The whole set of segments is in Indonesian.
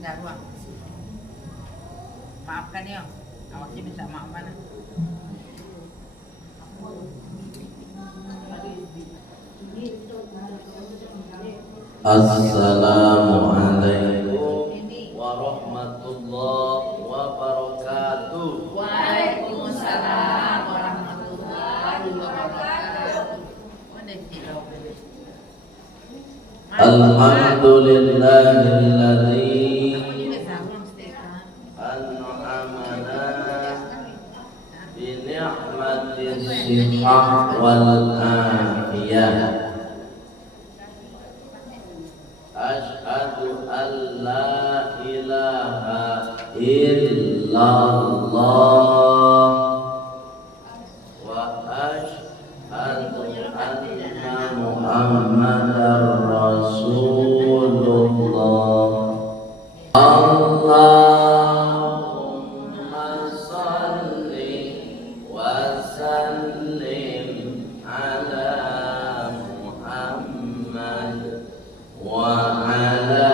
Enggak ruang. Maafkan ya, awaknya minta maaf mana? Assalamualaikum warahmatullahi wabarakatuh. Waalaikumsalam warahmatullahi wabarakatuh. Alhamdulillahilladzi an'amana bi ni'matis sihah wal afiyah. Asyhadu an la ilaha illallah wa asyhadu anna Muhammadar Rasulullah. Allahumma salli wa sallim ala Muhammad wa ala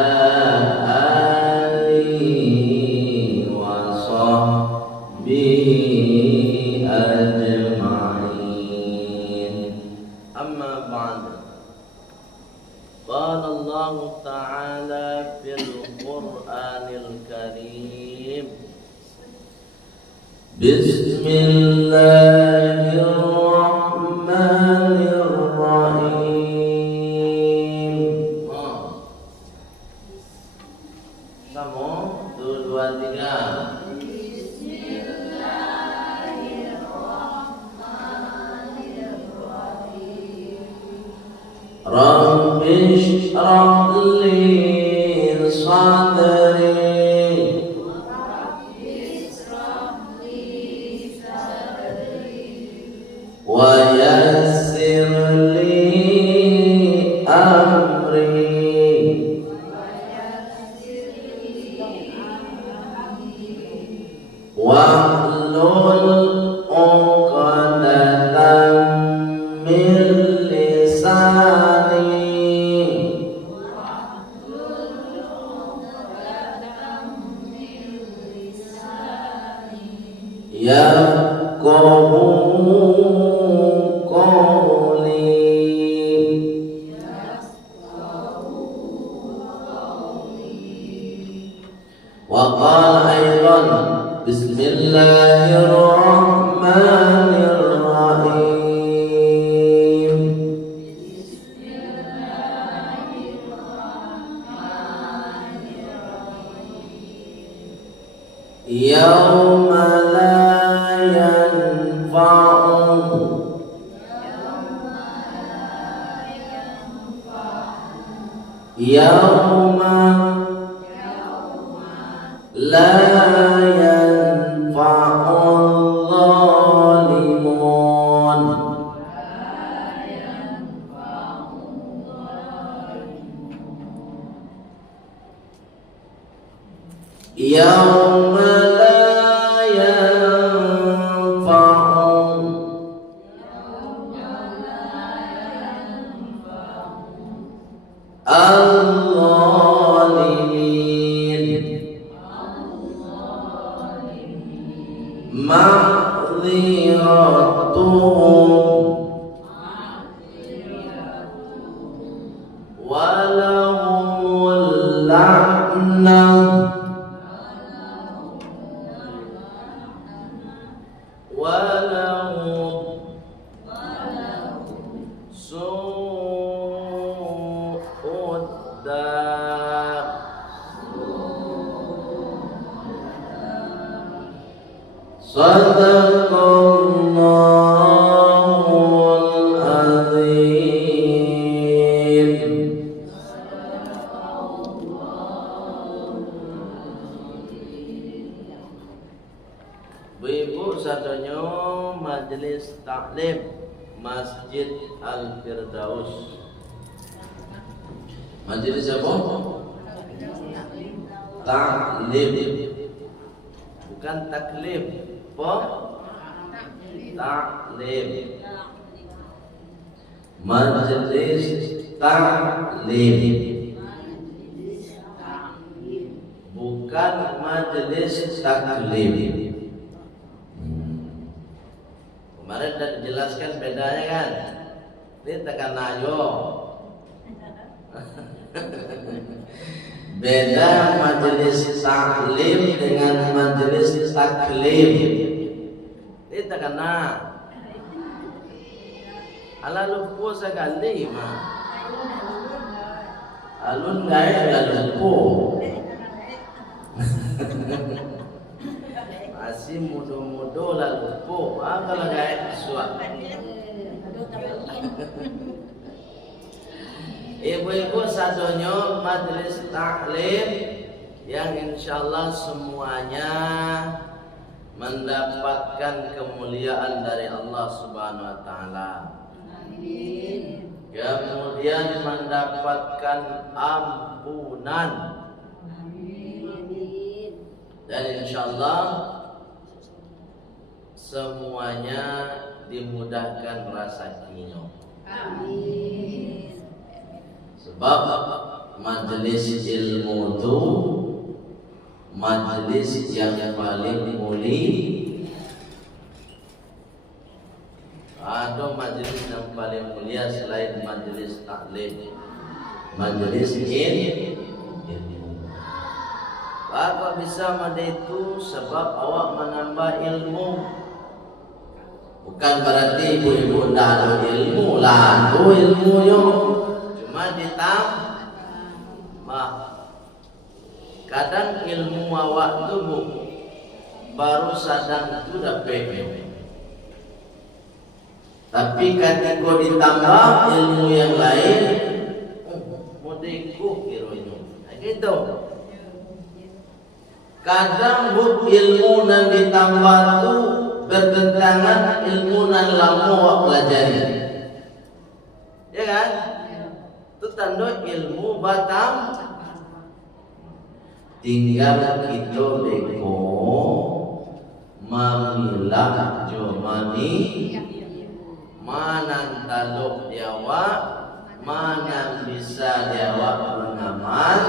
alihi wa sahbihi ajma'in. Amma ba'd. Qala Allah Ta'ala fil Qur'anil Karim. Bismillahirrahmanirrahim. Kamu dua tiga. Rabbi shrah li sadri wa yassir li amri wahlul 'uqdatam min lisani yafqahu qawli. Wa qala aydan bismillahirrahmanirrahim. Yauma la yanfa'u yauma la yanfa'u dhalimun yauma la yanfa'u al-dhalimin ma'dziratuhum walahumul la'nah walahum su'ud dar. Sadaqallahul azim. Bu-ibu sadonyo majelis taklim Masjid Al-Firdaus. Majelis apa? Taklim, bukan taklif. Apa? Taklim. Majelis taklim. bukan majelis taklim. Kemarin sudah dijelaskan bedanya kan? Ini tekan ayo. Beda majelis taklim dengan majelis taklim. Ini tekan ala lupa sekali mah. Alun gaya lupa. Masih mudo-mudo lah lupa. Kalau gaya suat. Ibu-ibu sadonyo majelis taklim yang insyaallah semuanya mendapatkan kemuliaan dari Allah Subhanahu wa taala. Amin. Kemudian mendapatkan ampunan. Amin. Dan insyaallah semuanya dimudahkan rezekinya. Amin. Sebab majelis ilmu itu majelis yang paling mulia. Ada majelis yang paling mulia selain majelis taklim, majelis ilmu. Apa bisa mada itu sebab awak menambah ilmu. Bukan berarti ibu-ibu tidak ada ilmu lah, itu ilmu yo. Cuma ditambah. Kadang ilmu awak tu baru sadar itu dah penuh. Tapi ketika ditambah ilmu yang lain, mudiku kironya. Gitu. Kadang ilmu yang ditambah tu bertentangan ilmu yang lama awak pelajari. Ya kan? Itu tanda ilmu batam. Tinggal kita beko memilah jomani mana taluk diawak, mana bisa diawak mengamal.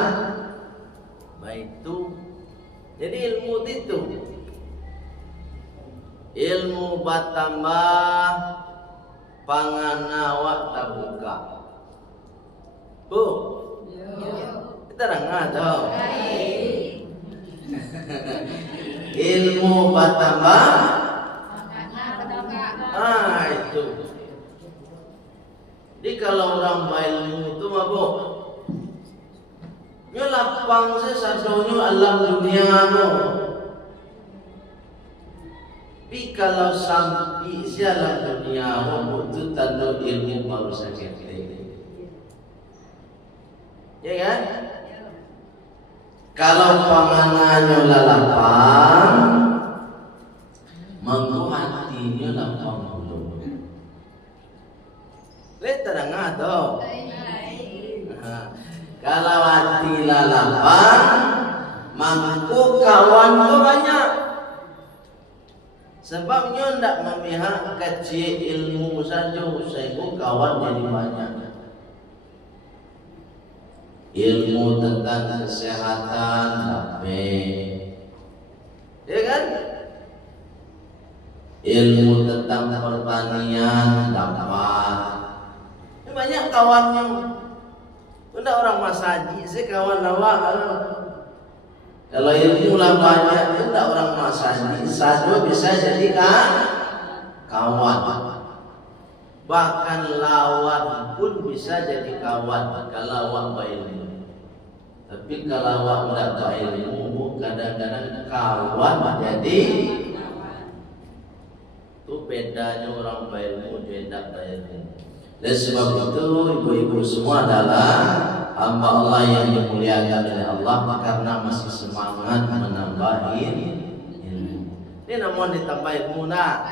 Baik itu. Jadi ilmu itu ilmu bertambah panganawak tak buka. Bu, kita dengar tahu. Ilmu bertambah, itu. Jadi kalau orang berilmu itu mabuk, dia lapang sesatunya alam dunia mu. Tapi kalau sampai si alam dunia mu itu tanda ilmu baru saja. Ya kan? Kalau panganannya lapang, mangku hatinya lapang dulu. Lihat terang tu. Kalau hati lapang, mangku kawan tu banyak. Sebabnya tidak memihak kecil ilmu saja, sehingga kawan jadi banyak. Ilmu tentang kesehatan dapat, ya kan? Ilmu tentang pertanian dapat. Banyak kawannya. Tidak orang masaji, saya kawan awak. Kalau ilmu lah banyak, tidak orang masaji. Satu bisa jadi kawan. Bahkan lawan pun bisa jadi kawan kalau awak berilmu. Tapi kalau awak tidak berilmu, kadang-kadang kawan jadi itu bedanya orang berilmu tidak berilmu. Dan sebab itu ibu-ibu semua adalah hamba Allah yang dimuliakan oleh Allah karena masih semangat menambah ilmu. Ini namun ditambah ilmu nak.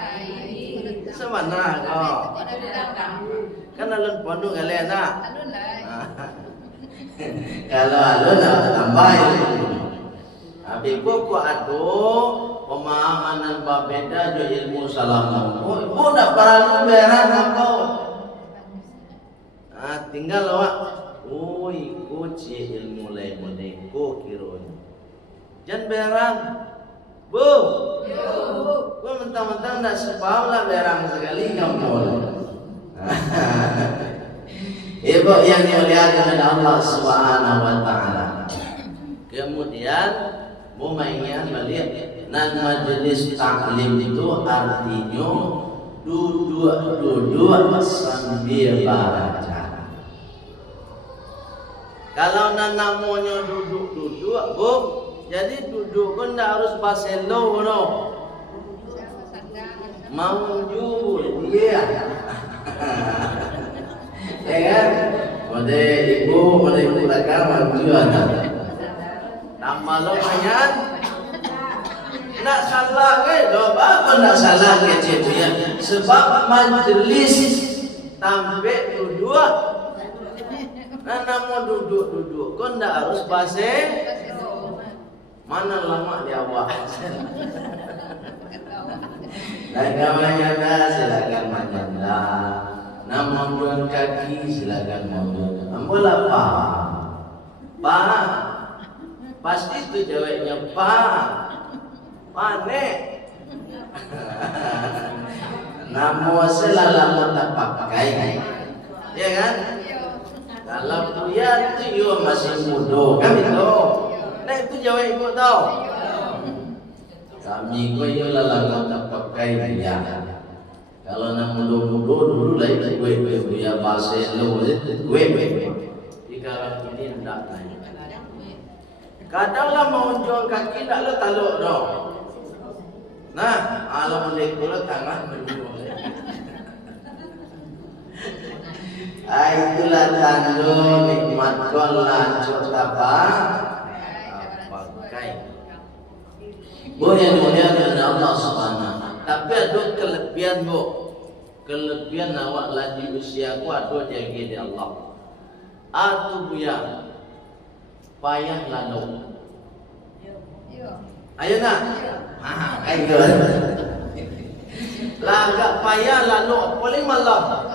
Semana kau. Kan alun pondok kalian nak. Kalau alun tambah ilmu. Tapi kok ada pemahaman berbeda jo ilmu salam. Oh nak perlu beran kau. Tinggal awak. Oh ikut ilmu lain modeko kiranya. Jangan berang. Bu. Gua mentang-mentang nak sepaham lah berang sekali kamu. Ibu yang dimuliakan oleh Allah Subhanahu wa taala. Kemudian mumayyan balik nan majelis taklim itu artinya duduk sambil baca. Kalau namanya duduk, Bu, jadi duduk kan tidak harus baselo, no. Maju, iya. Ya kan? Mode ibu belakang maju ada. Tambah lo banyak. Nak salah ke? Apa nak salah ke ya? Sebab majelis sampai duduk. Nah, mau duduk, kau ndak harus base. Mana lama dia awak? Laga silakan majanda. Nama buang kaki silakan mundur. Ambil apa? Pak. Pasti itu jawabnya Pak. Panek. Nama selalu tak pakai. Ya kan? Kalau buya itu yo masih muda kan itu. Nah itu jawab ibu tahu. Kami yo lalang tak pakai buya. Kalau nak muda-muda dulu lah itu gue buya bahasa lo gue. Jika ini tidak naik. Kadanglah mau jual kaki tak lo taluk dong. Nah, kalau mulai tangan berdua. Itulah tanda nikmat lanjut apa? Pakai. Boleh muliakan Allah Subhanahu. Tapi ada kelebihan bu. Kelebihan awak lagi usia ku ada jaga di Allah. Atu buya payah lalu. Ayo nak. Ayo. Lagak payah lalu. Boleh malam.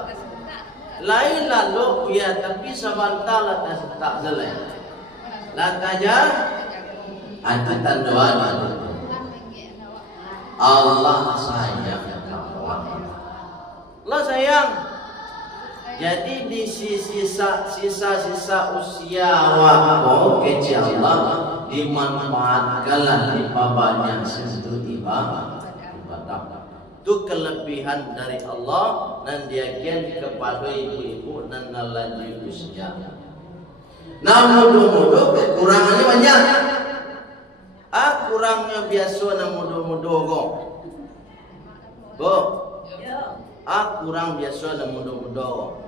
Lain lalu ya tapi sebentar lah tak jelek. Lataja ada tanduan. Allah sayang kamu. Allah sayang. Jadi di sisa usia awak kecil Allah dimanfaatkanlah banyak sentuh ibadah. Itu kelebihan dari Allah dan diagian kepada ibu-ibu dan lagi usia. Namun mudah-mudah kekurangannya banyak. Kurangnya biasa na mudah-mudah kok. Kurang biasa na mudah-mudah.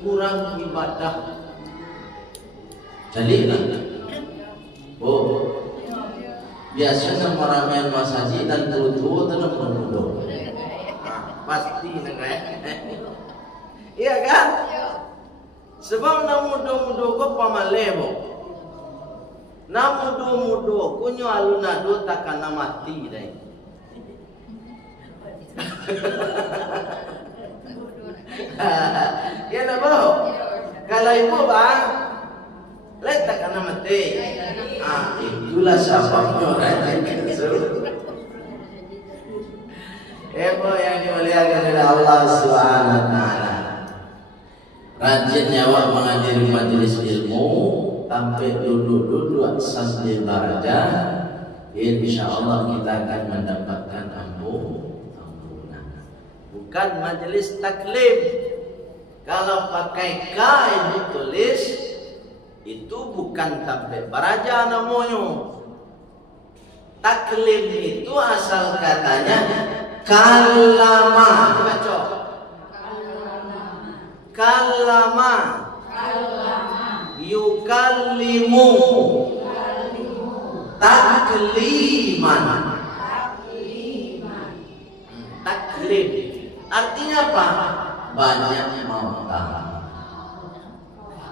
Kurang ibadah. Jadi kan? Biasanya orang main masjid dan tutu dalam mudah. Pasti nengah. Iya kan? Sebab na mudah-mudah kok pamalebo. Na mudah-mudah kunyo aluna do takkan mati dai. Ya na bo. Kalau ibu bang, letak takkan mati. Itulah sebabnya Ibu yang dimuliakan oleh Allah Subhanahu wa taala. Rajinnya awak menghadiri majelis ilmu sampai duduk sambil baca, insyaallah kita akan mendapatkan ampunan. Bukan majelis taklim. Kalau pakai kain ditulis itu bukan sampai baraja namanya. Taklim itu asal katanya kalama. Baca. Kalama. Yukallimu. Takliman. Taklim. Artinya apa? Banyak makan.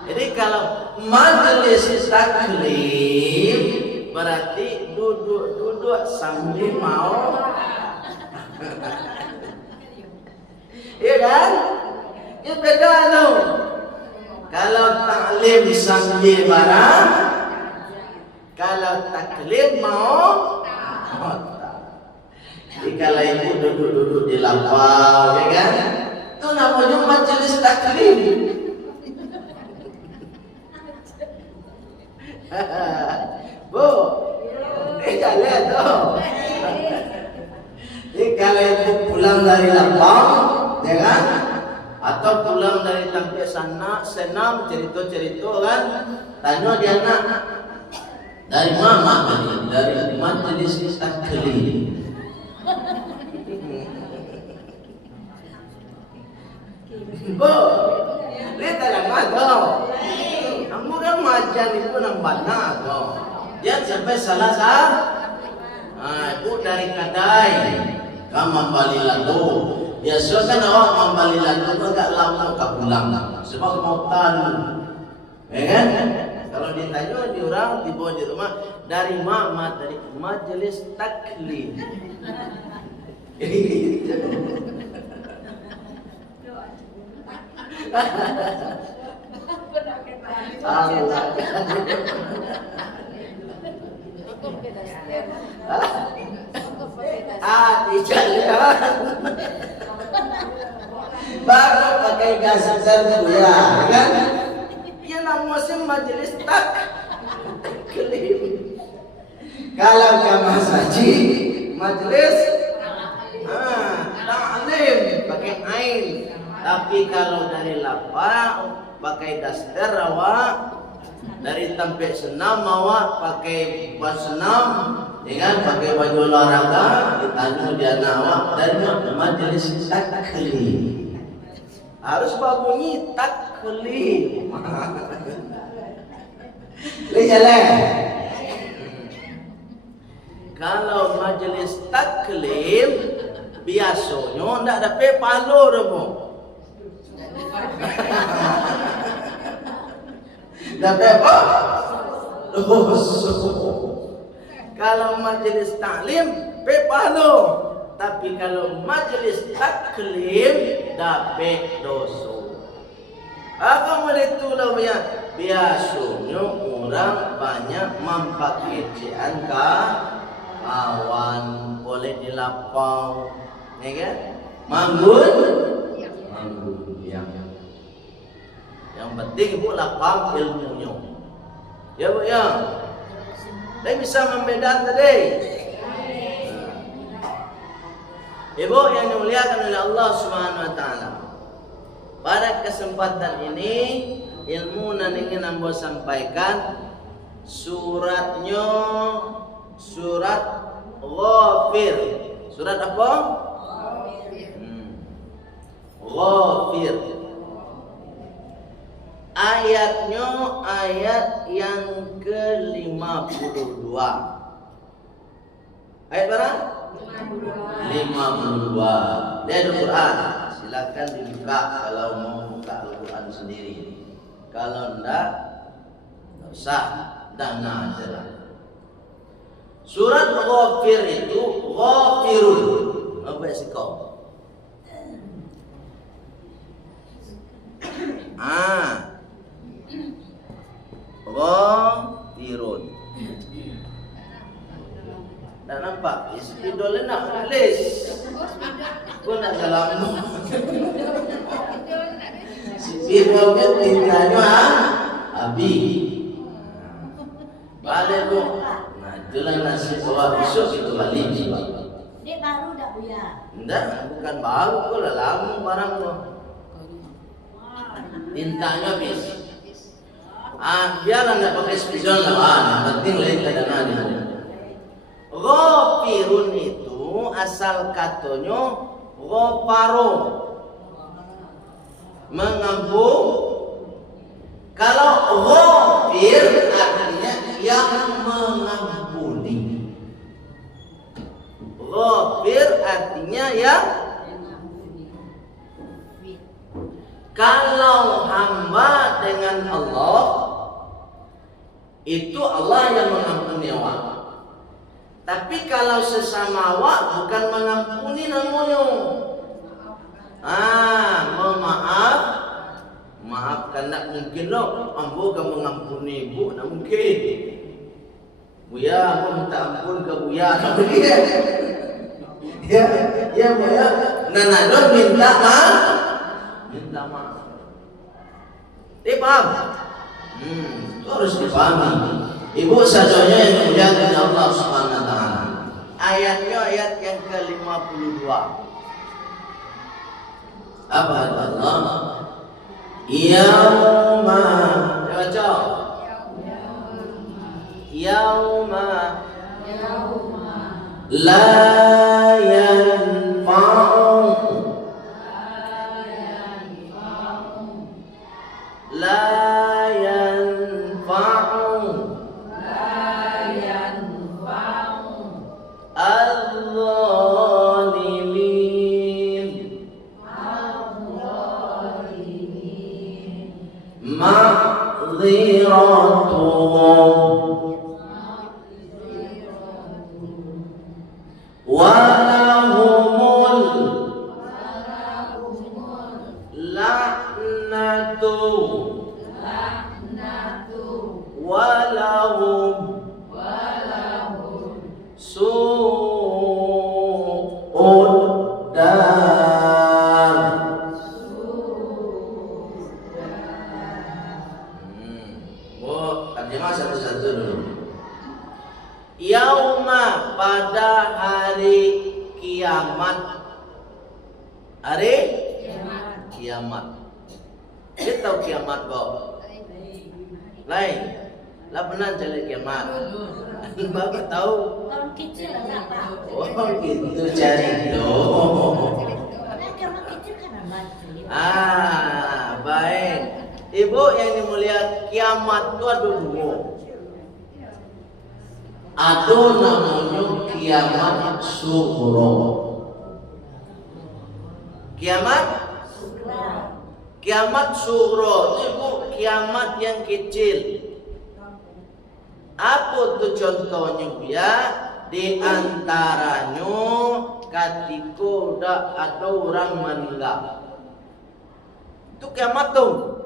Jadi kalau majelis taklim berarti duduk sambil mau. Iya kan? Itu beda tuh. Kalau taklim sambil barang, kalau taklim mau tak. Jadi kalau ibu duduk-duduk di lapau, ya kan? Itu namanya majelis taklim. Bu, jalan tu. Jadi kalau ibu pulang dari lapau, ya kan? Atau pulang dari tempat sana, senam, cerita-cerita kan? Tanya dia nak dari mana tadi? Dari majelis taklim. Bu, lihat dalam mata. Kamu kan macan itu nang bana tu. Dia sampai salah sah. Ibu dari Kadai, kamu balik lalu. Biasa kan awak membalik lalu agak lama tak pulang. Sebab mau tahu, kan? Kalau ditanya di orang tiba di rumah dari mana? Dari majelis taklim. Tidak lihat. Baru pakai gas ya, kan? Ya namanya majelis taklim. Kalau kamu saji majelis taklim pakai ain. Tapi kalau dari lapau pakai daster awak, dari tempat senam awak pakai buat senam, dengan pakai baju olahraga, ditanya dia anak awak dari majelis taklim. Harus bunyi taklim. Lihat. Kalau majelis taklim biasanya ndak dapat pahala demo. Dapat apa? Kalau majelis taklim pahala. Tapi kalau majelis taklim dapat dosa. Apa mereka lah biasanya orang banyak mempakaian kawan boleh di lapau, ya kan? Manggun, ya. Yang penting ibu lapau ilmunya, ya bu ya. Dia bisa membedakan tadi. Ibu yang dimuliakan oleh Allah Subhanahu Wa Taala. Pada kesempatan ini ilmu yang ingin ambo sampaikan suratnya surat Ghafir. Surat apa? Ghafir. Ayatnya ayat yang ke-52. Ayat berapa? 52. Dia ada Quran. Silakan dibuka kalau mau buka Al-Quran sendiri. Kalau enggak usah, dana aja lah. Surat Ghafir itu Ghafirun. Apa sih kau? Ghafirun. Tak nampak? Spidol nak tulis. Kau nak dalam. Spidol kan tintanya Abi. Balik tu. Nah, itulah nasi bawa besok itu balik. Dia baru dah Buya? Enggak, bukan baru. Kau dah lama barang tu. Tintanya habis. Biarlah nak pakai spidol lah. Yang penting lain keadaan dia. Ghafirun itu asal katanya ghafaro, mengampun. Kalau ghafir artinya yang mengampuni. Ghafir artinya yang kalau hamba dengan Allah itu Allah yang mengampuni awak. Tapi kalau sesama awak bukan mengampuni namanya. maafkan nak mungkin loh. Ambo kamu mengampuni ibu, nak mungkin. Buya, aku minta ampun ke Buya, nak mungkin. Ya Buya. Nanadon minta maaf. Minta maaf. Dia paham? Itu harus dipahami. Ibu sadonya yang dimuliakan Allah Subhanahu wa taala. Ayatnya ayat yang ke-52. Apa kata Allah? Yauma, baca. Yauma la yanfa'u al-zalimin ma'dziratuhum wa lahumul la'natu walahum su'ud dar. Terjemah satu-satu dulu. Yauma, pada hari kiamat. Hari kiamat. Kita tahu kiamat kok. Lain. Lah benar jadi kiamat. Bapak tahu? Tahun kecil lah Pak. Oh gitu jadi itu. Kiamat kecil kan ada. Baik. Ibu yang dimuliakan, kiamat itu ada dua. Ada namanya kiamat sughra. Kiamat sughra itu kiamat yang kecil. Apa tuh contohnya ya? Di antaranya ketika udah ada orang meninggal. Itu kiamat tuh.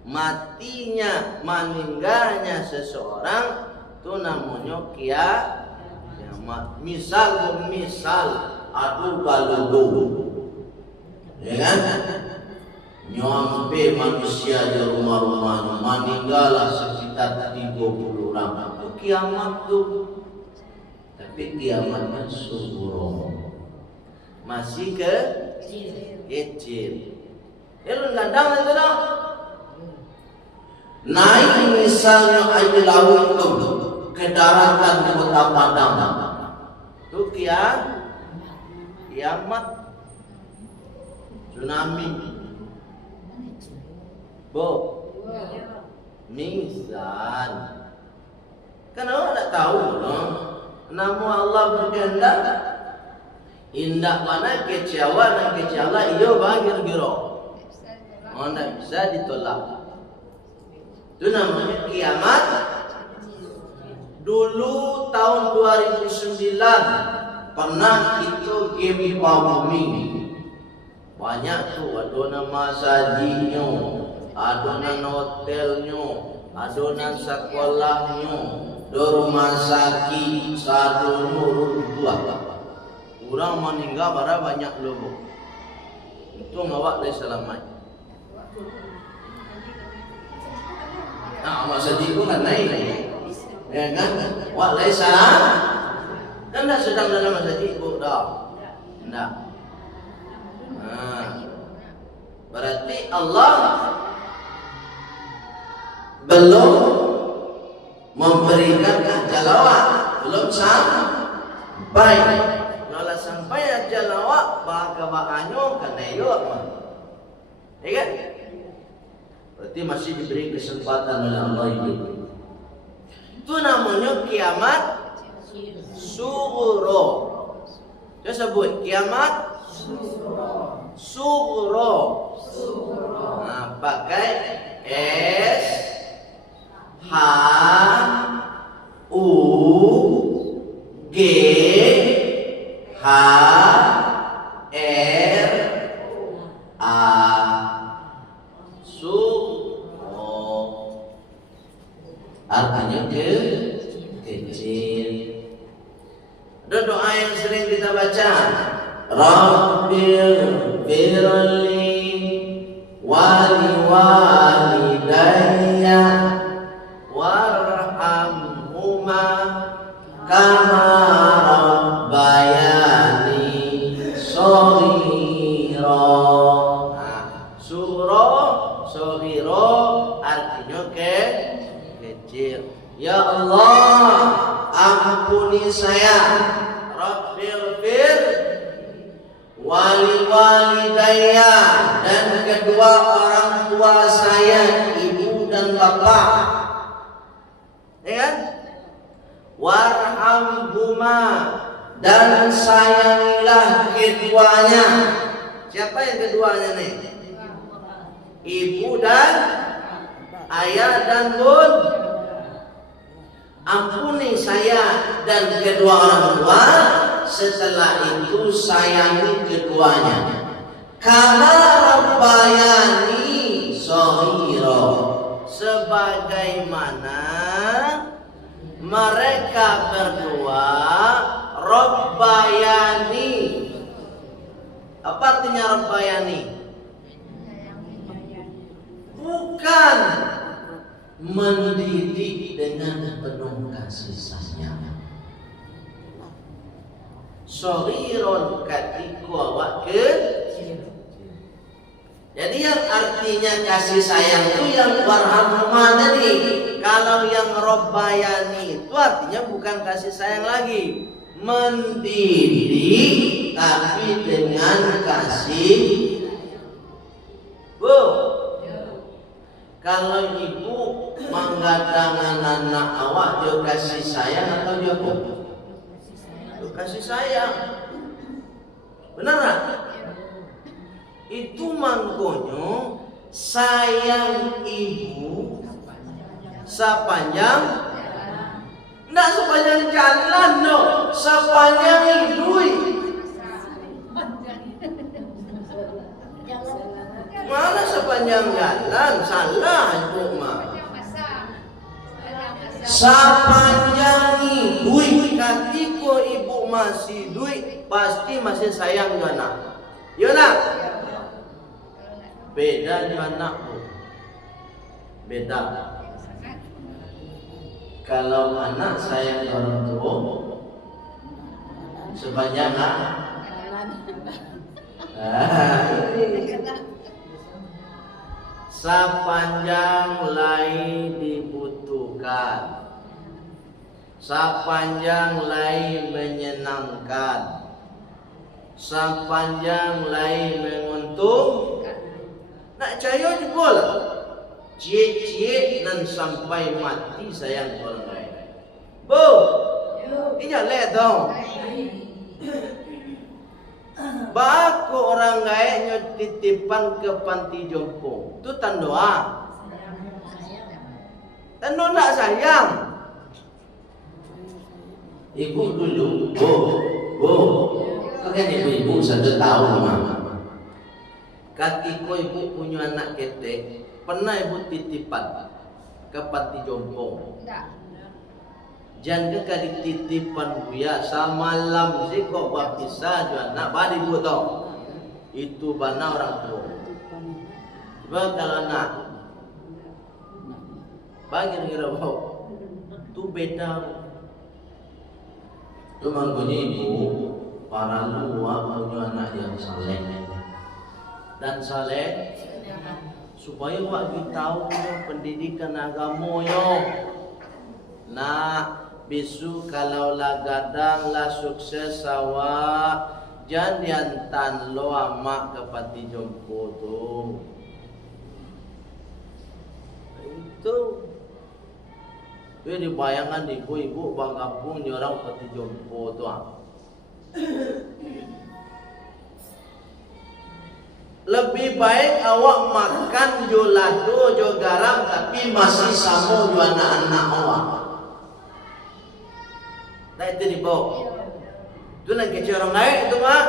Matinya, meninggalnya seseorang itu namanya kiamat. Misal adu kalau ya kan? Nyampe manusia di rumah-rumahnya, meninggallah sekitar 30 orang. Itu kiamat tuh. Tapi kiamatnya sughra. Masih kecil. Lu gadang itu dong. Naik misalnya air laut itu ke daratan di kota Padang. Itu kiamat. Tsunami. Misal. Kan orang tak tahu loh. Namun Allah berkehendak. Indak mana kecewa dan kecewa iyo bagir giro. Tidak bisa ditolak. Itu namanya kiamat. Dulu tahun 2009 pernah itu gempa bumi. Banyak tuh adonan masajinya, adonan hotelnya, adonan sekolahnya, do rumah sakit, sadonyo dua. Orang meninggal pada banyak lobo. Itu ngawak dari selamat. Nah, masjid itu kan naik, ya kan? Wak lai salam, kan dah sedang dalam masjid itu dah, dah. Berarti Allah belum memberikan ajal awak, belum sampai. Kalau sampai ajal awak, bagaimana kena yuk, ya kan? Berarti masih diberi kesempatan oleh Allah itu. Itu namanya kiamat sughra. Saya sebut kiamat sughra. Nah, pakai S H U G H R A artinya kecil. Ada doa yang sering kita baca, Rabbil firli wali walidayya warhamhuma kama rabbayani shaghira. Shaghira artinya kecil. Ya Allah, ampuni saya. Rabbil fir wali walidayya, dan kedua orang tua saya, ibu dan bapak. Ya kan? Warhamhuma, dan sayangilah keduanya. Siapa yang keduanya nih? Ibu dan ayah dan bun. Ampuni saya dan kedua orang tua, setelah itu sayangi keduanya. Kama rabbayani shaghira, sebagaimana mereka berdua rabbayani. Apa artinya rabbayani? Bukan mendidik dengan penuh kasih sayang. Shaghiron ketika awak kecil. Jadi yang artinya kasih sayang itu yang warhamhuma tadi. Kalau yang rabbayani itu artinya bukan kasih sayang lagi, mendidik tapi dengan kasih. Kalau ibu mengatakan anak awak, dia kasih sayang atau dia apa? Dia kasih sayang. Benar tak? Itu mangkonyo sayang ibu sepanjang, enggak sepanjang jalan, no, sepanjang hidup. Mana sepanjang jalan, salah ibu mah. Sepanjang hidup, ketika ibu masih hidup, pasti masih sayang dengan anak. Ya nak? Beda dengan anak, bu. Beda. Kalau anak sayang orang tua, sepanjang sepanjang lain dibutuhkan, sepanjang lain menyenangkan, sepanjang lain menguntungkan. Nak caya juga lah, cie-cie dan sampai mati sayang orang lain. Bu, ini lihat dong. Baku orang gaenya titipan ke panti jompo, itu tandoa. Tando nak sayang. Ibu dulu, kan ibu sudah tahu mama. Ketika ibu punya anak ketek, pernah ibu titipan ke panti jompo? Jangan kali titipan buya samalam sih kok bapisa jual nak badi bu tau itu bana orang tua. Coba kalau anak bagi ngira bau tu beda. Cuma punya ibu para luar punya anak yang saleh dan saleh supaya wak tahu pendidikan agama yo. Nah, bisu kalau lah gadang lah sukses awak jangan diantan lo amak ke panti jompo tu. Itu dibayangkan ibu-ibu bang kampung ni orang panti jompo tu. Lebih baik awak makan jo lado jo garam tapi masih sama jo anak-anak awak. Nah itu dibawa. Itu nak kecil orang lain itu mah.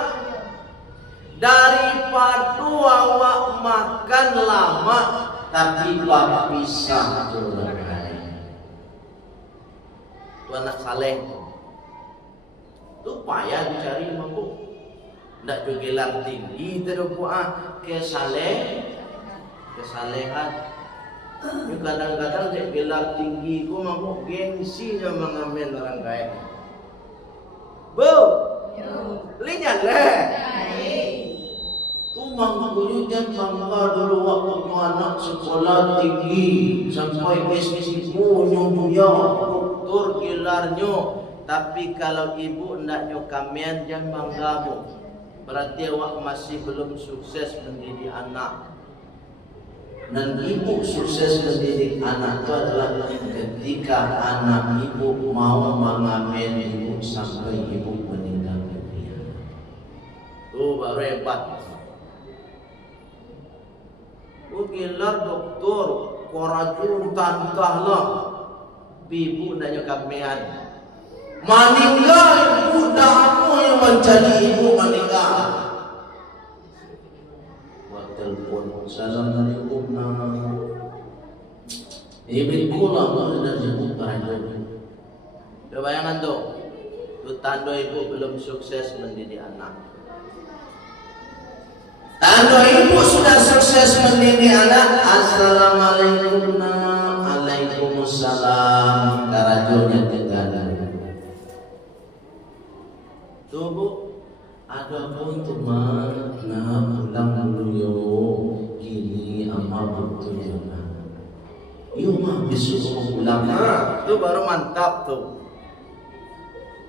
Daripada awak makan lama tapi pisah orang lain. tu anak saleh. Tu payah dicari mampu. Ndak juga gelar tinggi terbuat kesalehan. Kadang-kadang dia gelar tinggi ku mampu gengsi dia mengambil orang kaya. Bu, lihat leh. Tu mampu dia bangga dulu waktu anak sekolah tinggi sampai S2 punya doktor gelarnya. Tapi kalau ibu ndaknya kamian jangan bangga bu. Berarti awak masih belum sukses mendidik anak. Dan ibu sukses mendidik anak itu adalah ketika anak ibu mau mengamen ibu sampai ibu meninggal dunia. Itu baru hebat. Gelar doktor, korajun tantahlah. Ibu ndaknya kamian. Meninggal ibu damu yang mencari ibu meninggal. Buat telepon, assalamualaikum nak. Ibu kulah nak jemput parajun. Coba bayangan tu, tu tanda ibu belum sukses mendidik anak. Tanda ibu sudah sukses mendidik anak. Assalamualaikum nak. Waalaikumsalam. Karajunnya tinggal. Tuh bu, ada pun teman nak pulang dulu yo, kini amal betul jangan. Yo mah besok mau pulang. Tuh baru mantap tuh.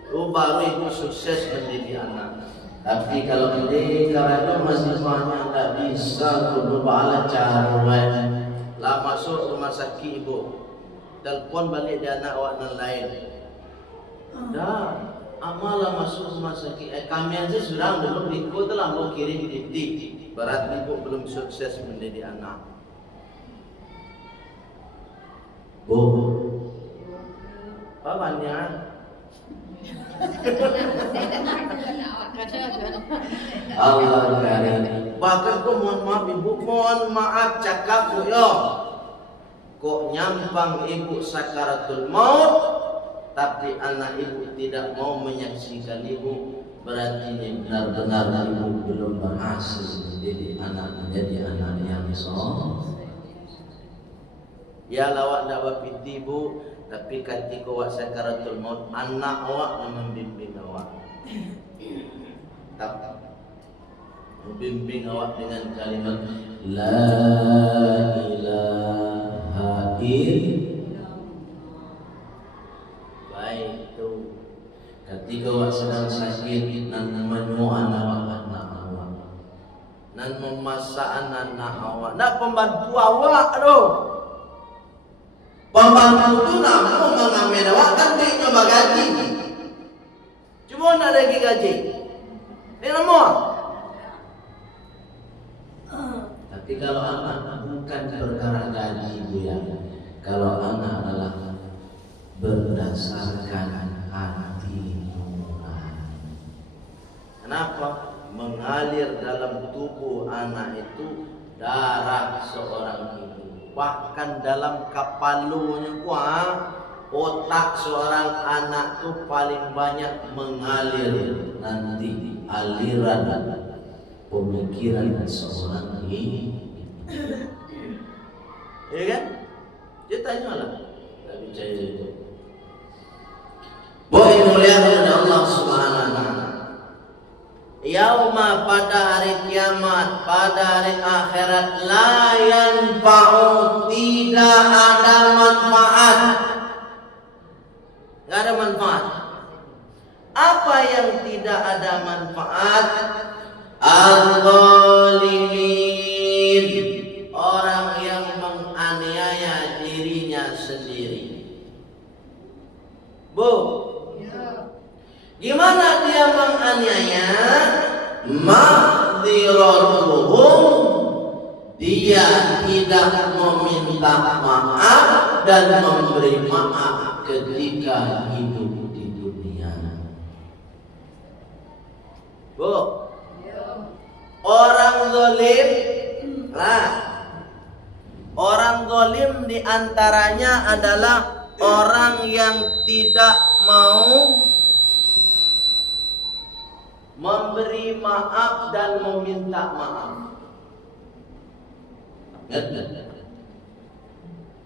Tuh baru ibu sukses mendidik anak. Tapi kalau ini karena masih banyak tak bisa tuh bala cara lah masuk rumah sakit ibu, telepon balik dia anak awak yang lain. Dah. Amalah masuk rumah sakit. Kami aja sudah belum ikut telah mau kirim titik. Berat ibu belum sukses mendidik anak. Bu, apa banyak? Allah karim. Bahkan kau mohon maaf ibu, mohon maaf cakap bu yo. Kok nyampang ibu sakaratul maut. Tapi anak ibu tidak mau menyaksikan ibu, berarti ini benar-benar ibu belum berhasil mendidik anak menjadi anak yang soleh. Ya lawak dak bapiti ibu, tapi ketika awak sakaratul maut, anak awak membimbing awak. Tak membimbing awak dengan kalimat la ilaha illallah. Itu ketika awak sedang sakit nan menyu anak awak nan memasak anak awak nak pembantu awak doh. Pembantu tu nak mau mengamen awak kan dia coba gaji. Cuma nak lagi gaji. Dia nak mau. Tapi kalau anak bukan perkara gaji bu ya. Kalau anak adalah berdasarkan hati nurani. Kenapa? Mengalir dalam tubuh anak itu darah seorang ibu. Bahkan dalam kapalunya otak seorang anak itu paling banyak mengalir nanti aliran pemikiran seorang ibu. Ya kan? Dia tanyalah. Tak percaya itu. Boleh muliakan oleh Allah Subhanahu wa taala. Yauma pada hari kiamat, pada hari akhirat la yanfa'u, tidak ada manfaat. Enggak ada manfaat. Apa yang tidak ada manfaat? Al-zalimin, orang yang menganiaya dirinya sendiri. Bu, gimana dia menganiaya? Ma'dziratuhum, dia tidak meminta maaf dan memberi maaf ketika hidup di dunia. Bu, orang zalim lah. Orang zalim diantaranya adalah orang yang tidak mau memberi maaf dan meminta maaf.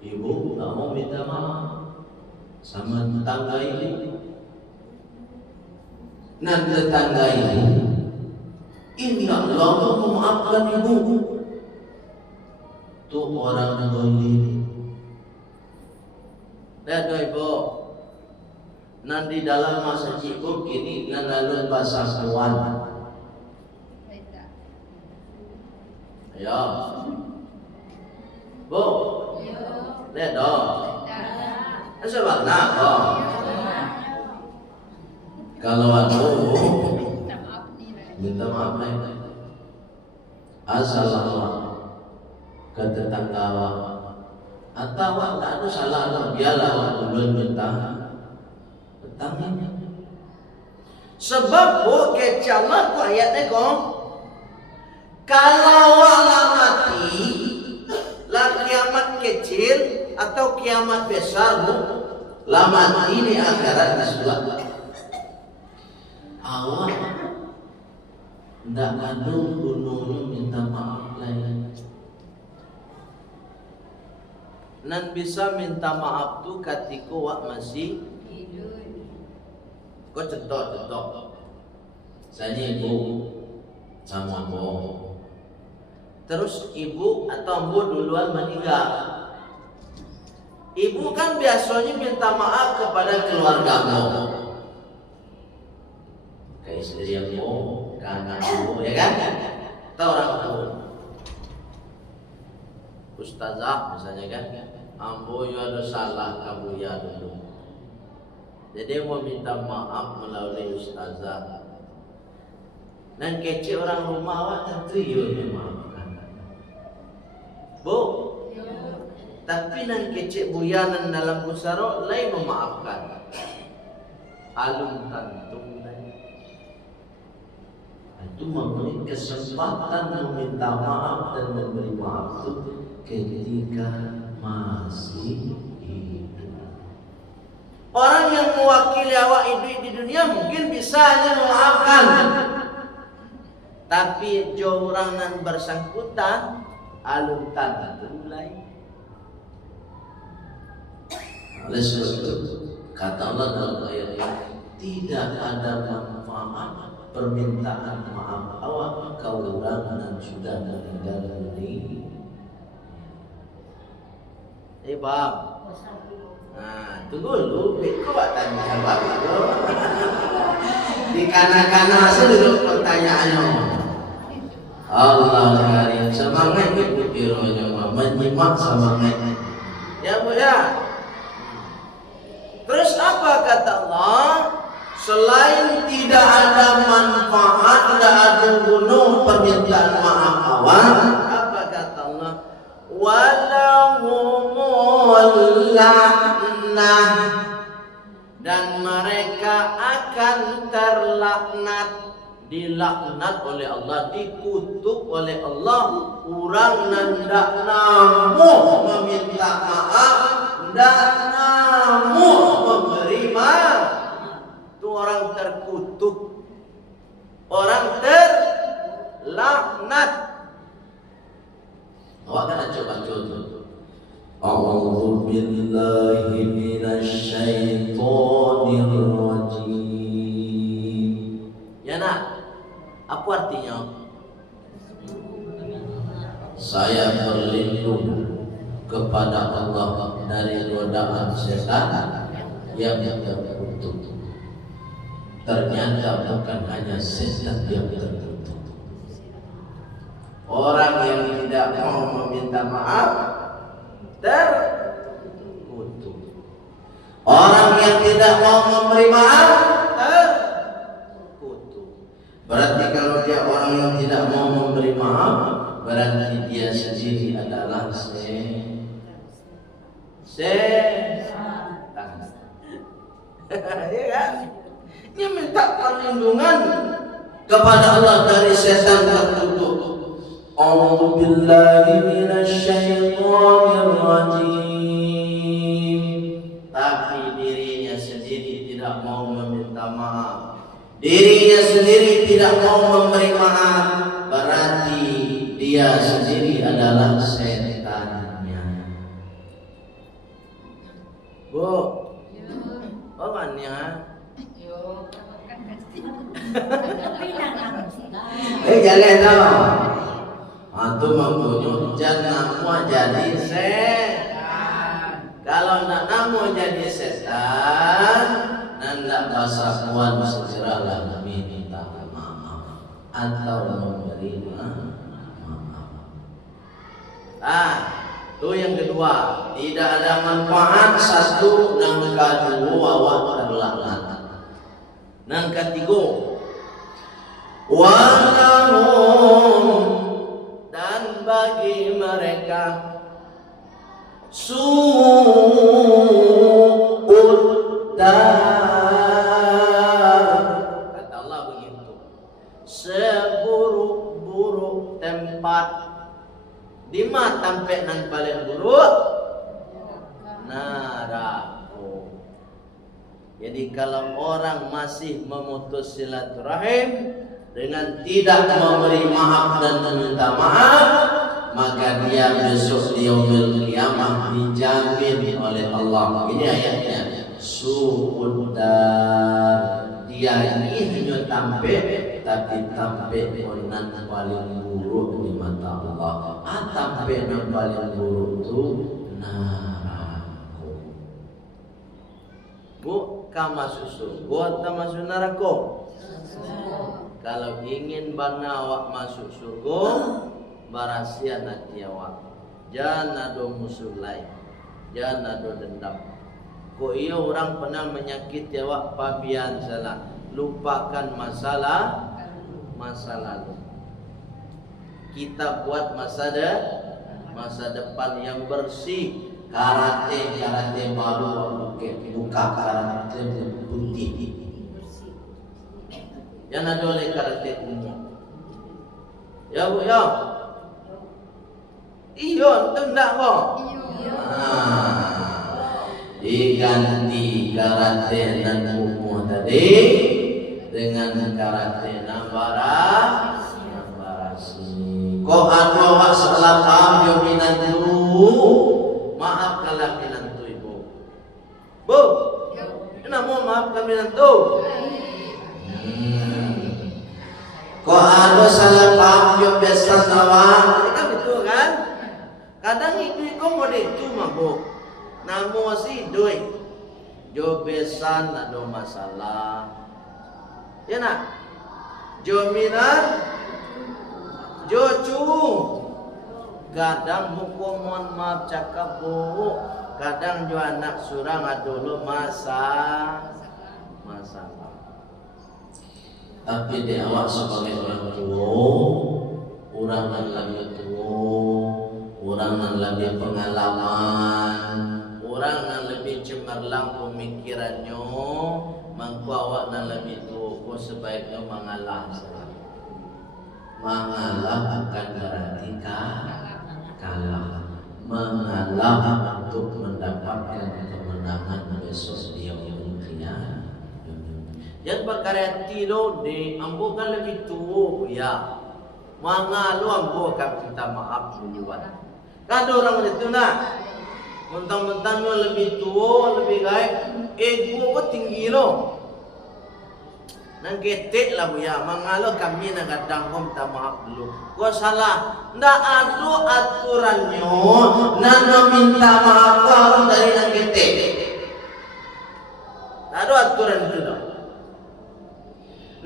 Ibu nggak mau minta maaf sama tetangga ini. Nah tetangga ini nggak mau memaafkan ibu. Tuh orang zalim. Lihat ibu. Nanti dalam masa cibuk ini nandalun bahasa kawan. Ya. Bu. Lihat dong. Sebenarnya kok. Kalau aku minta maaf nih. Asal Allah ke tetangga atau tak ada salah biarlah waktu belum minta petangnya. Sebab kecama ku ayatnya kok. Kalau Allah mati lah kiamat kecil atau kiamat besar lama ini akhirat di sebelah awak ndak kandung gunungnya minta maaf lain. Nan bisa minta maaf tu ketika wak masih hidup. Kau contoh. Saya ibu sama ibu. Terus ibu atau ibu duluan meninggal. Ibu kan biasanya minta maaf kepada keluargamu, ke istrimu, ke anakmu, ya kan? Atau orang tua. Ustazah misalnya kan, ambo yo ada salah kamu ya dulu. Jadi mau minta maaf melalui ustazah. Dan kece orang rumah awak tentu yo memaafkan. Bu, tapi nan kece buyanan dalam pusaro lain memaafkan. Alum tantung lain. Itu memberi kesempatan meminta maaf dan memberi maaf itu ketika masih hidup. Orang yang mewakili awak hidup di dunia mungkin bisa hanya memaafkan. Tapi jauh orang nan bersangkutan alun tantung lain. Oleh sebab itu kata Allah dalam ayat ini, tidak ada manfaat permintaan maaf awak kau orang yang sudah meninggal dunia. Bab. Nah, tunggu dulu, kau tanya jawab dulu. Di kanan-kanan dulu pertanyaannya. Allah karim, semangat ibu bironya, menyimak semangat. Ya bu ya. Terus apa kata Allah? Selain tidak ada manfaat, tidak ada guna permintaan maaf awak, apa kata Allah? Walahumul la'nah, dan mereka akan terlaknat, dilaknat oleh Allah, dikutuk oleh Allah. Orang nandak namu meminta maaf, ndak namu memberi maaf. Itu orang terkutuk, orang terlaknat. Awak kan coba contoh. A'udzu billahi minasy syaithanir rajim. Ya nak, apa artinya? Saya berlindung kepada Allah dari godaan setan yang terkutuk. Ternyata bukan hanya setan yang terkutuk. Orang yang tidak mau meminta maaf terkutuk. Orang yang tidak mau memberi maaf terkutuk. Berarti kalau dia orang yang tidak mau memberi maaf, berarti dia sendiri adalah setan. Ya kan? Dia minta perlindungan kepada Allah dari setan terkutuk. A'udzu billahi minasy syaithanir rajim. Tapi dirinya sendiri tidak dirinya sendiri tidak mau memberi maaf, berarti dia sendiri adalah setannya. Bu, bawaannya? Jangan tahu. Antum mempunyai jangan mau jadi setan. Kalau nak mau jadi setan, nanda bahasa kuan segeralah minta maaf atau memberi maaf. Itu yang kedua, tidak ada manfaat satu, nang kedua awak terlaknat. Nang ketiga, walahum, dan bagi mereka su'ud dar, kata Allah begitu, seburuk-buruk tempat. Di mana tempat yang paling buruk? Neraka. Jadi kalau orang masih memutus silaturahim dengan tidak memberi maaf dan meminta maaf, maka dia besok di yaumil qiyamah dijamin oleh Allah. Ini ayatnya. Su'udar, dia ini hanya tampil, tapi tampil onan paling buruk di mata Allah. Tampil yang paling buruk itu neraka. Bu, kamu masuk surga atau masuk neraka? Kalau ingin bana awak masuk surga, barasia nanti awak. Jangan ada musuh lain, jangan ada dendam. Kok iya orang pernah menyakiti awak, pabian salah, lupakan masa lalu. Kita buat masa depan yang bersih. Karate baru buka karate putih. Jangan ada oleh karate umum. Ya bu ya. Iya, itu enggak kok. Diganti karate dan umum tadi dengan karate nambarasi. Kok ada awak salah paham yominan dulu. Maaf kalau minantu ibu. Bu, kenapa mau maaf kalau minantu? Kok ada salah paham yo biasa kawan? Kan itu kan? Kadang itu mau itu mah bu. Namo si doi. Jo besan ada masalah. Ya nak? Jo minan, jo cu. Kadang hukum mohon maaf cakap bu, kadang juga anak surang dulu masalah. Tapi di awak sebagai orang tua, orang yang lebih tua, orang yang lebih pengalaman, orang yang lebih cemerlang pemikirannya, mangku awak yang lebih tua, kau sebaiknya mengalah. Mengalah bukan berarti kalah, mengalah untuk mendapatkan kemenangan besok di yaumil qiyamah. Yang perkara tilo di ambo kan lebih tua ya, mengalu ambo kan minta maaf duluan. Kan orang itu nak, mentang-mentangnya lebih tua lebih baik, ego kok tinggi loh. Nang ketek lah bu ya, mengalu kami nak kadang minta maaf dulu. Kau salah, ndak ada aturannya. Nana minta maaf harus dari nang ketek. Tak ada aturan itu dong.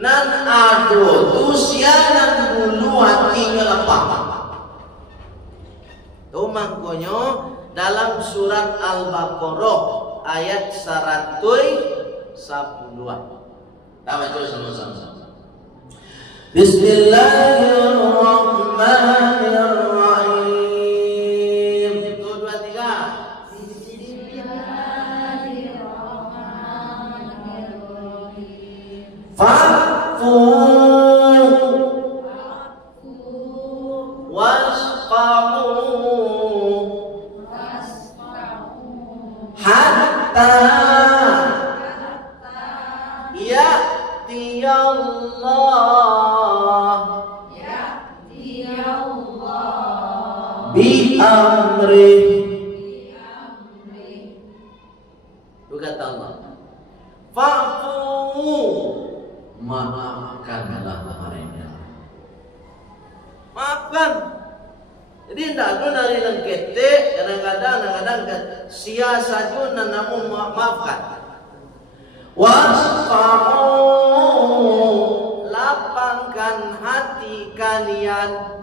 Nan ada tu sianan dulu hatinya lapang. Tu maknanya dalam surat Al-Baqarah ayat 112. Tahu itu sama-sama. Bismillahirrahmanirrahim. Itu 2, 3. Bismillahirrahmanirrahim. Fa'fu wasfahu hatta ya'tiya maafkanlah mereka. Maafkan. Jadi tidak ada dari lengkete, kadang-kadang sia saja nanamu maafkan. Wasfahu, lapangkan hati kalian.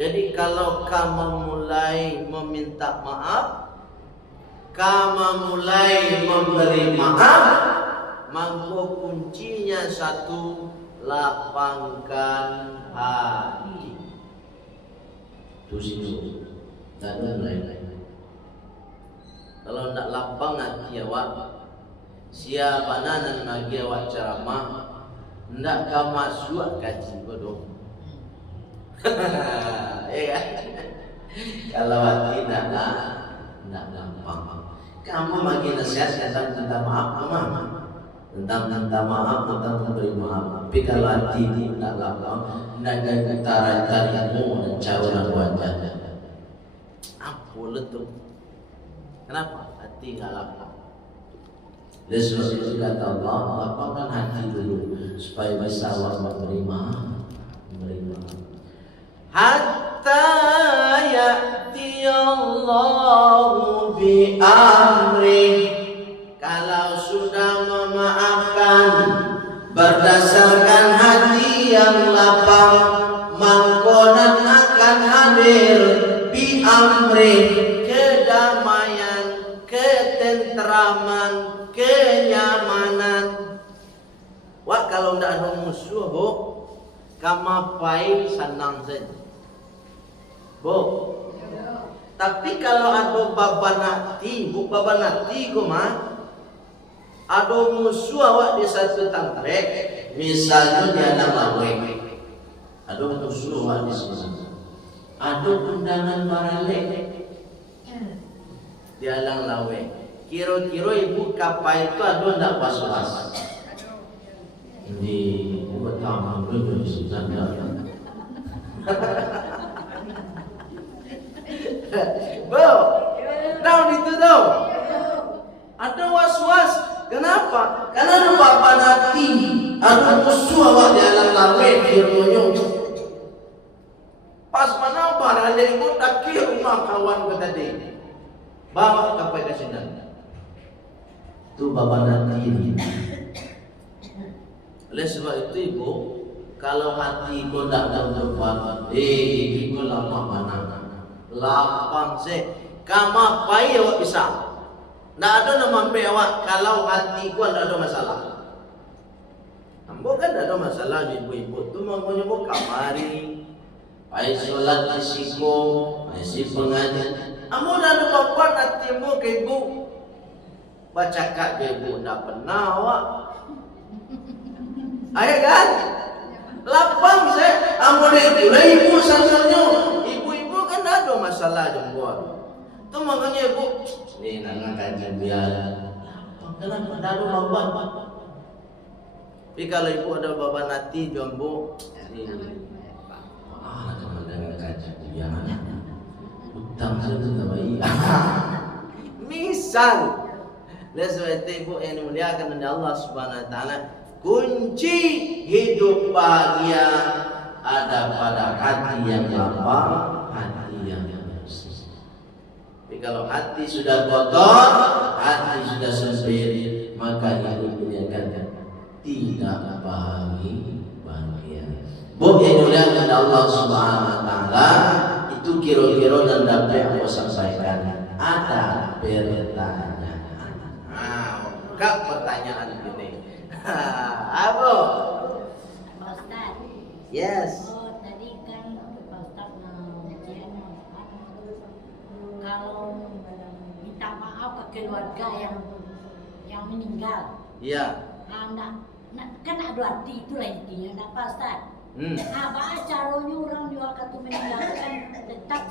Jadi kalau kamu mulai meminta maaf, kamu mulai memberi maaf, maka kuncinya satu, lapangkan hati. Itu situ. Tak ada lain. Kalau nak lapang hati awak, siapa nan bagi awak ceramah, ndak kau masuk kaji bodoh. Ya kan? Kalau hati ndak lapang, kamu bagi nasihat tentang maaf, tentang minta maaf, tentang memberi maaf. Tapi kalau hati tidak lapang, tidak ada getaran-getaranmu dan cawan wajahnya. Apa letup? Kenapa? Hati tidak lapang. Dan sebab itu kata Allah, lapangkan hati dulu supaya bisa awak memberi maaf. Hatta ya'ti Allahu bi amri. Kalau sudah memaafkan berdasarkan hati yang lapang, mangkonan akan hadir bi amri, kedamaian, ketentraman, kenyamanan. Wah, kalau tidak ada musuh, kamapai senang saja. Tapi kalau ada baban hati, ada musuh awak di satu tantrek, misalnya dia nak lawek, ada musuh awak di sini, ada undangan baralek, dia lang lawek. Kira-kira ibu kapai itu ada ndak was-was? Ini buat tamu dulu sudah. Tahu itu tahu. Ada was-was. Kenapa? Karena ada bapak hati, ada musuh awak di alam lawek kiranya. Pas mana barang dari ibu tak kira rumah kawan ke tadi. Bawa kapai ke sini. Itu bapak hati ini. Oleh sebab itu ibu, kalau hati ibu tak ada depan, ibu lama mana? Lapang se, kamu pai awak bisa. Tak ada nama sampai awak kalau hati ku tak ada masalah. Ambo kan tak ada masalah ibu-ibu tu maunya bu kamari, pai solat risiko, pai si pengajian. Ambo tak ada bapak hatimu ke ibu. Baca kat ibu tak pernah awak. Ayah kan? Lapang saya. Ambo itu lah ibu sasalnya. Ibu-ibu kan tak ada masalah jembuan. Tu makanya ibu ni nak kajian biar. Kenapa tak ada baban? Tapi kalau ibu ada baban hati jombo, jangan kajian biar. Utang saja tak baik. Misal, sebab itu ibu yang dimuliakan oleh Allah Subhanahu Wa Taala, kunci hidup bahagia ada pada hati yang lapang, hati yang bersih. Tapi kalau hati sudah kotor, hati sudah sempit, maka hidup dunia akan tidak bahagia. Bu yang dimuliakan Allah Subhanahu Wa Taala, itu kira-kira dan dapat aku sampaikan. Ada pertanyaan. Kak pertanyaan ini. Apa? Pak Ustaz. Yes. Oh, tadi kan Pak Ustaz ujian kalau minta maaf ke keluarga yang meninggal. Iya. Kan ada arti itulah intinya, nak Pak Ustaz. Apa caranya orang juga kata meninggalkan tetap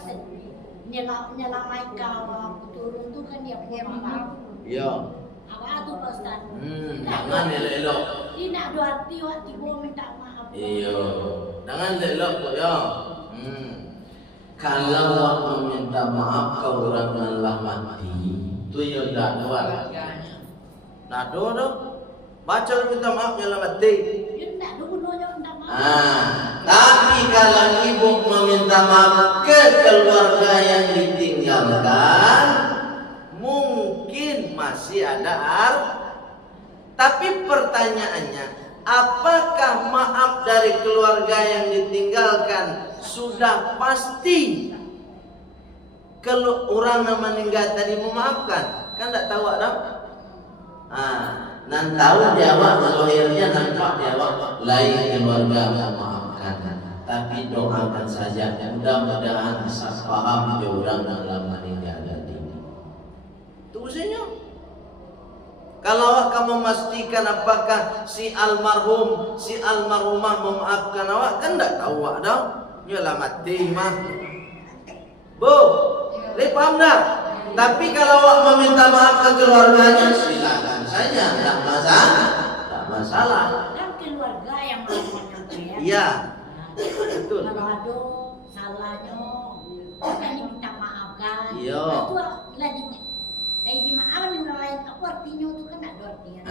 menyelamatkan turun tu kan dia punya maaf. Iya. Apa tu Pak Ustaz? Jangan elok-elok. Ini nak ada arti waktu gua minta maaf. Iya. Jangan elok kok ya. Kalau aku minta maaf kau orang telah mati, tu ya dah luar. Dah do. Baca minta maaf nyala mati. Dia tak dulu dia minta maaf. Tapi kalau ibu meminta maaf ke keluarga yang ditinggalkan, mungkin masih ada tapi pertanyaannya, apakah maaf dari keluarga yang ditinggalkan sudah pasti kalau orang yang meninggal tadi memaafkan? Kan tak tahu ada. Nan tahu jawab zahirnya nampak jawab lain keluarga memaafkan. Tapi doakan saja, mudah-mudahan bisa paham dia orang dalam meninggal tadi. Itu usianya. Kalau awak kamu memastikan apakah si almarhum, si almarhumah memaafkan awak, kan tak tahu awak dah. Nyalah mati mah. Bu, dia paham tak? Tapi kalau awak meminta maaf ke keluarganya, silakan saja, tak masalah. Tak masalah. Kan keluarga yang melakukan ya. Iya. Betul. Kalau ada salahnya, kan minta maaf kan. Iya. Itu lagi maaf yang lain, apa artinya itu kan ada artinya.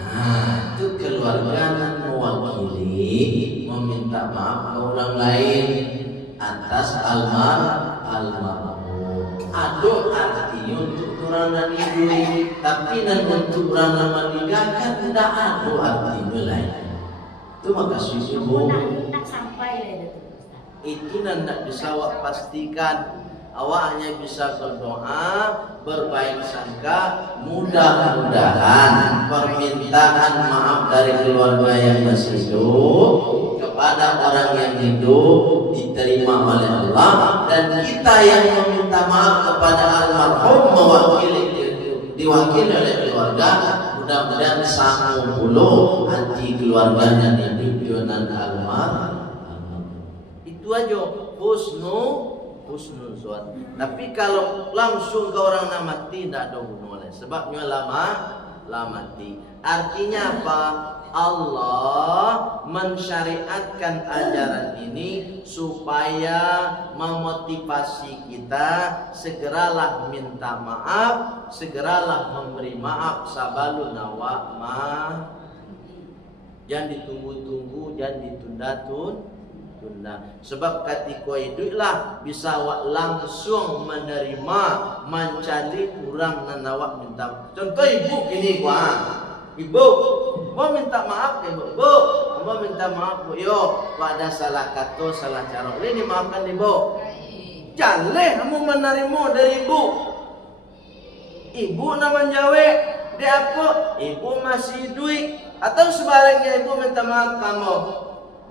Itu keluarga yang mewakili meminta maaf ke orang lain atas almarhum. Ada artinya untuk orang yang hidup, tapi dan untuk orang yang meninggal kan tidak ada artinya lain. Itu maka susu nak sampai lah itu tidak bisa awak pastikan. Awak hanya bisa berdoa, berbaik sangka, mudah-mudahan permintaan maaf dari keluarga yang masih hidup kepada orang yang hidup diterima oleh Allah, dan kita yang meminta maaf kepada almarhum diwakili oleh keluarga, mudah-mudahan sanggup puluh hati keluarganya hidup jonan almarhum. Itu aja husnuzon. Tapi kalau langsung ke orang yang mati tidak ada hubungannya. Sebabnya lama mati. Artinya apa? Allah mensyariatkan ajaran ini supaya memotivasi kita segeralah minta maaf, segeralah memberi maaf sabalun awak jangan ditunggu-tunggu, jangan ditunda-tunda. Sebab ketika hiduplah bisa awak langsung menerima mencari orang dan awak minta. Contoh ibu gini ibu mau minta maaf ibu, mau minta maaf bu, yo ada salah kata, salah cara, ini dimaafkan ibu. Jangan kamu menerima dari ibu. Ibu nama Jawa dia apa? Ibu masih duit atau sebaliknya ibu minta maaf kamu.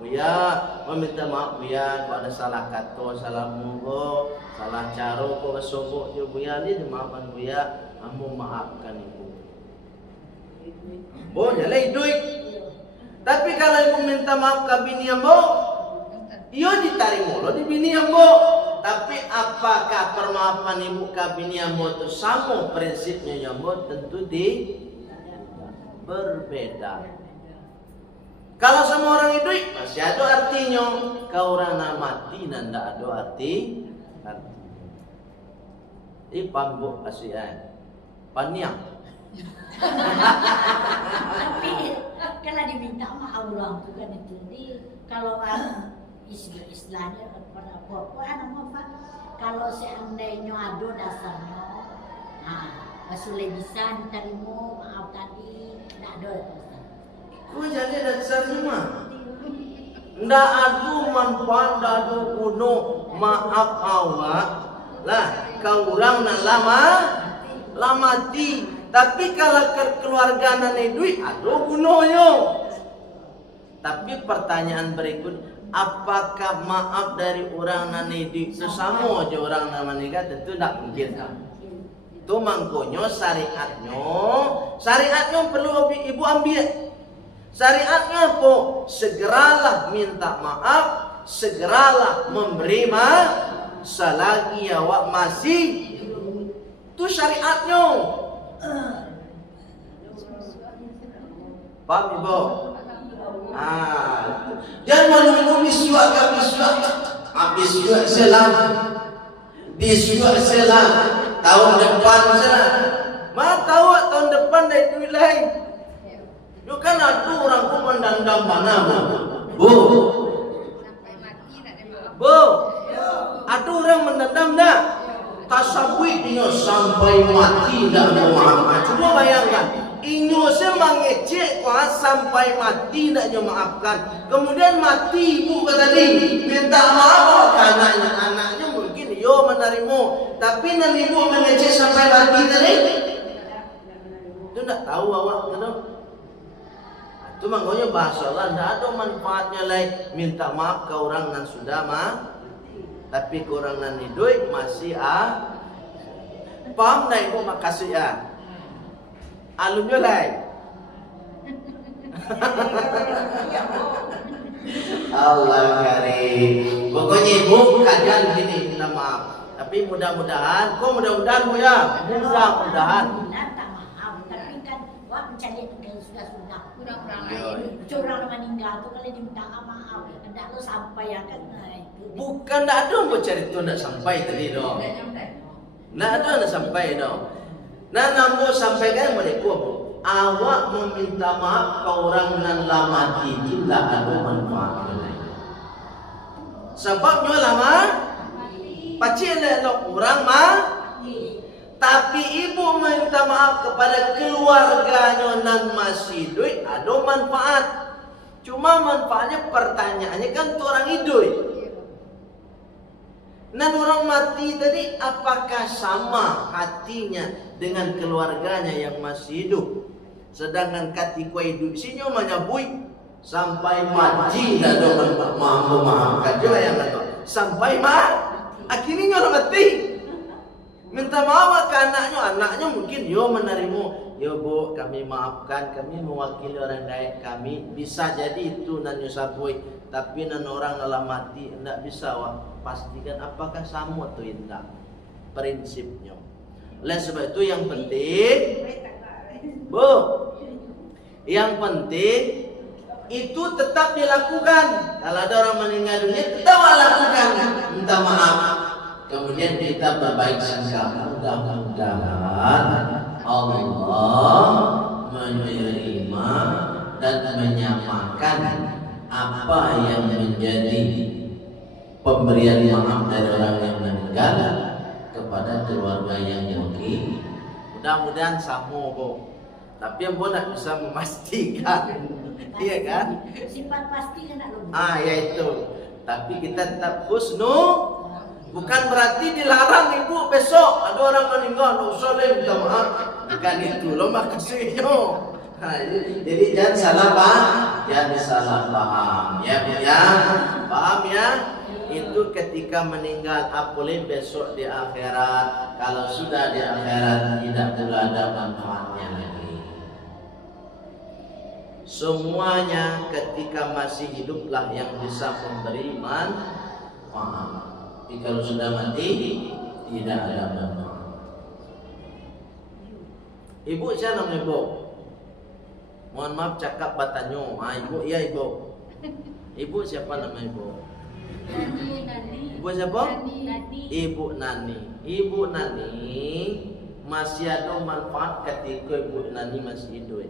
Buya, meminta maaf Buya, kalau ada salah kata, salah munggo, salah cara, kau sobok je Buya, ni dimaafkan Buya, kamu maafkan ibu. Boleh lah duit. Tapi kalau ibu minta maaf ke bini ambo, ia diterima lo di bini ambo. Tapi apakah permaafan ibu ke bini ambo itu sama prinsipnya ambo? Tentu berbeda. Kalau sama orang hidup masih ada artinya. Kau orang nak mati dan tidak ada arti. Ini pambuk kasihan. Paniang. Tapi kalau diminta maaf orang tu kan itu. Kalau istilahnya apa nama kalau seandainya ada dasarnya, masih bisa diterima maaf tadi, tidak ada. Kau jadi dasar semua. Ndak ada manfaat, ndak ada guna maaf awak. Lah, kau orang nak lama mati. Tapi kalau keluarga nak duit, ada gunanya. Tapi pertanyaan berikut, apakah maaf dari orang nak duit itu sama aja orang nak menikah? Tentu tak mungkin. Itu mangkonyo syariatnya perlu ibu ambil. Syariatnya apa? Segeralah minta maaf, segeralah memberi maaf selagi awak masih. Itu syariatnya. Paham ibu? Jangan menunggu biswak. Habis selam. Biswak selam. Tahun depan selam. Tahu tahun depan dari duit lain. Lu kan ada orang pun mendandang mana bu? Bu, ada orang mendandang dah. Tasabui inyo sampai mati dah memaafkan. Coba bayangkan, inyo semangecek kuah sampai mati dah maafkan. Kemudian mati ibu kata tadi, minta maaf anaknya mungkin yo menerima, tapi nanti ibu mengecek sampai mati tadi. Itu tak tahu awak kan? Itu makanya bahasa Allah tidak ada manfaatnya lagi minta maaf ke orang yang sudah tapi ke orang yang hidup masih paham dah ibu makasih ya alumnya lagi. Allah karim. Pokoknya ibu kajian gini minta maaf. Tapi mudah-mudahan bu ya, mudah-mudahan. Tapi kan wah mencari yang sudah curang meninggal tuh kalau diminta maaf, hendak lo sampai ya kan itu. Bukan tak ada mau cari tu nak sampai tadi dong. Nak ada nak sampai dong. Nah nambo sampaikan mereka bu. Awak meminta maaf ke orang yang lama itu tak ada manfaat. Sebabnya lama, pacik lah orang tapi ibu minta maaf kepada keluarganya nan masih hidup ada manfaat. Cuma manfaatnya pertanyaannya kan tu orang hidup. Nan orang mati tadi apakah sama hatinya dengan keluarganya yang masih hidup? Sedangkan ketika hidup sinyo menyabui sampai mati dah ada mampu maafkan. Coba yang kata sampai akhirnya orang mati. Minta maaf ke anaknya mungkin yo menerima, yo bu kami maafkan, kami mewakili orang lain, kami bisa jadi itu nan sabui, tapi nan orang dalam mati tidak bisa pastikan apakah sama atau tidak prinsipnya. Oleh sebab itu yang penting bu, yang penting itu tetap dilakukan. Kalau ada orang meninggal dunia tetap lakukan, minta maaf. Kemudian kita berbaik sangka, mudah-mudahan Allah menerima dan menyamakan apa yang menjadi pemberian maaf dari orang yang meninggal kepada keluarga yang yogi. Mudah-mudahan sama bu. Tapi yang bu nak bisa memastikan, iya kan? Sifat pasti kan nak lupa. Ya itu. Tapi kita tetap husnu. Bukan berarti dilarang ibu besok ada orang meninggal, tak usah deh minta maaf. Bukan itu, lo makasihnya. Jadi jangan salah paham. Ya, paham ya? Itu ketika meninggal, apalagi besok di akhirat. Kalau sudah di akhirat tidak perlu ada manfaatnya lagi. Semuanya ketika masih hiduplah yang bisa memberi manfaat. Tapi kalau sudah mati tidak ada manfaat. Ibu siapa namanya ibu? Mohon maaf cakap batanyo. Ibu iya ibu. Ibu siapa nama ibu? Nani. Ibu siapa? Nani. Ibu Nani. Ibu Nani masih ada manfaat ketika Ibu Nani masih hidup.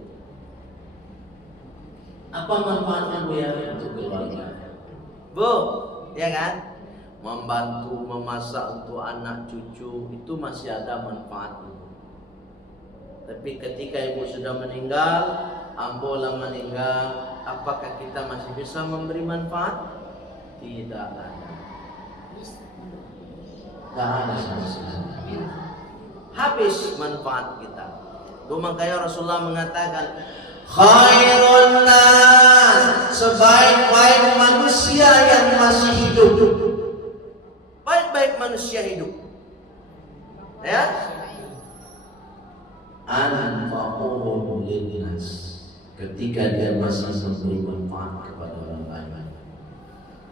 Apa manfaatnya bu ya untuk keluarga? Bu, ya kan? Membantu memasak untuk anak cucu itu masih ada manfaatnya. Tapi ketika ibu sudah meninggal, ambolah meninggal, apakah kita masih bisa memberi manfaat? Tidak ada. Tidak ada sama sekali. Habis manfaat kita. Itu makanya Rasulullah mengatakan, khairun nas, sebaik-baik manusia yang masih hidup. Baik-baik manusia hidup. Ya? Anfa'uhum linnas, ketika dia masih memberi manfaat kepada orang lain.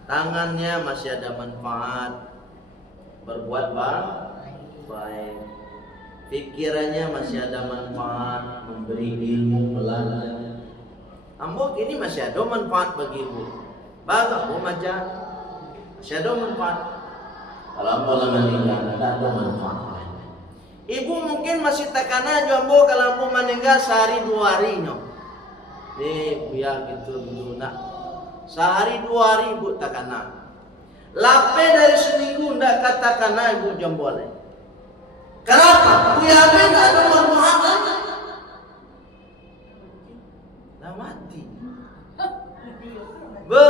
Tangannya masih ada manfaat berbuat baik. Pikirannya masih ada manfaat memberi ilmu belajar. Ambo ini masih ada manfaat bagi ibu. Bapak mau baca masih ada manfaat. Kalau ambo meninggal tidak ada manfaat. Ibu mungkin masih tekan aja ambo kalau ambo meninggal sehari 2 hari no. Biar gitu dulu nak. Sehari 2 hari ibu tak kena. Lape dari seminggu ndak katakan ibu jam boleh. Kenapa? Buya tak ada manfaat. Dah mati. Bu,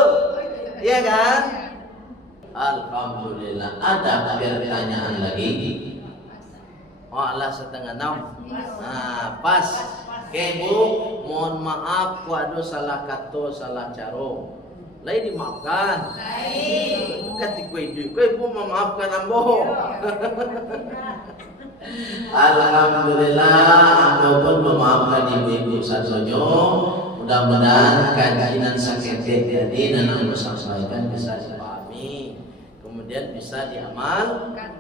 iya kan? Alhamdulillah. Ada pertanyaan lagi? Oh Allah 5:30. Nah, pas. Oke Bu, mohon maaf waduh salah kata, salah caro. Lai dimaafkan. Ketika ibu memaafkan ambo. Alhamdulillah, ambo pun memaafkan ibu-ibu sadonyo. Mudah-mudahan kajian sakit jadi dan ambo sampaikan bisa dipahami, kemudian bisa diamalkan.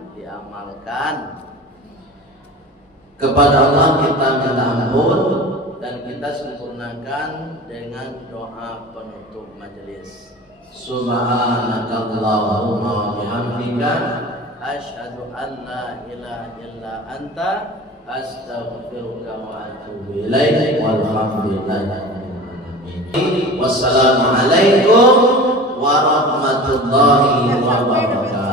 Kepada Allah kita minta ampun dan kita sempurnakan dengan doa penutup majelis. Subhanakallahumma wa bihamdika asyhadu an la ilaha illa anta astaghfiruka wa atubu ilaik. Walhamdulillahi rabbil alamin. Wassalamualaikum warahmatullahi wabarakatuh.